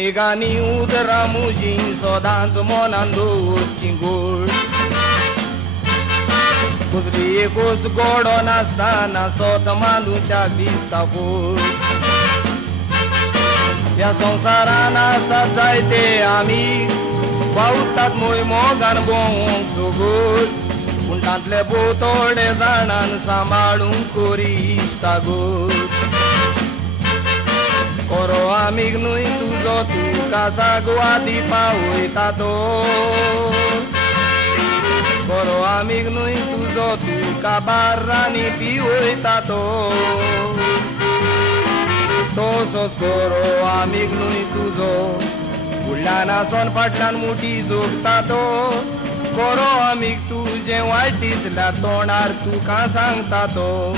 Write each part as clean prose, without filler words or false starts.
Amigani udramujin sodanzo monando utingul Kuzri kuz godo nastana sotamanu chagista ful Ya sansarana sajaite amig Pautat muy mogan bom sugur Untantle butode zanan samalun kurista gur Coro amig nu-i tuzo tu casa guadi pa uitator Coro amig nu-i tuzo tu ca barrani pi uitator Tosos coro amig nu-i tuzo Ullana son patlan muti zugtator Coro amig tu je whitis la tonar tu ca sangtator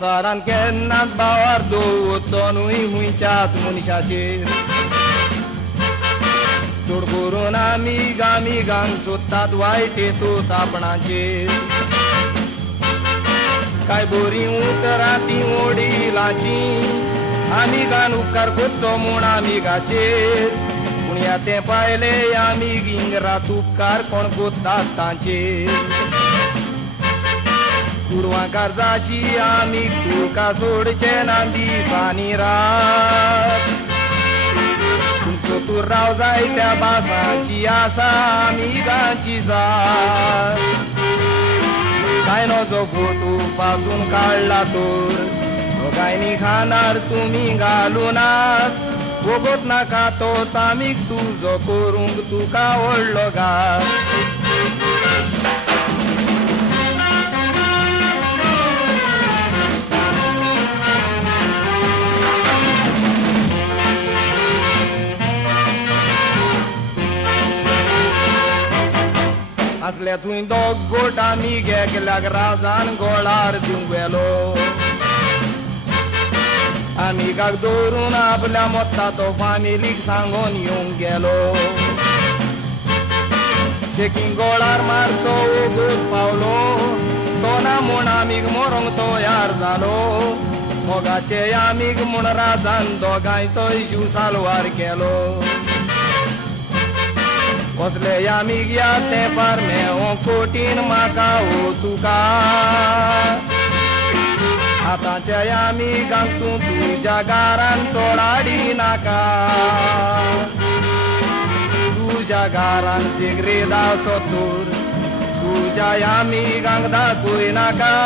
Saran kennat bawar do tonui huinchat munishatir Turgurun amigang sutat waite tu tapnache Kai bori utarati odi lachi Amigan ukar kutto mun amigache Punya te paile amiging ratukar kon kutat tanche Kurwa karzashi amig tu ka sodche nandi sanirat Kunto tu rauzai te basanchi asa amiganchi zar Kaino zogutu pasun kallatur Rogaini khanar tumi galunat Wogot nakato tamig tu zokurung tu ka ollogar Asle tu in dog gota amiche che la grazan golar di un velo Amica doruna abbiamo mottato famiglia sangoni un gelo Checking golar marzo ugut Paulo Dona mon amic morong to yarzalo Moga che amic mon razan dogai to ju salwar kelo Osle amig ya te parme on kotin makao tuka Atanche amig ang tu jagaran toladi naka Tu jagaran sigrida sotur Tu jayamig ang da kuinaka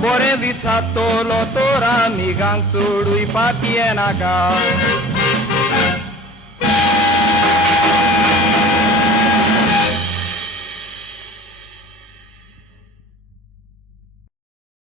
Bore vitsato lotora amig ang tudui patienaka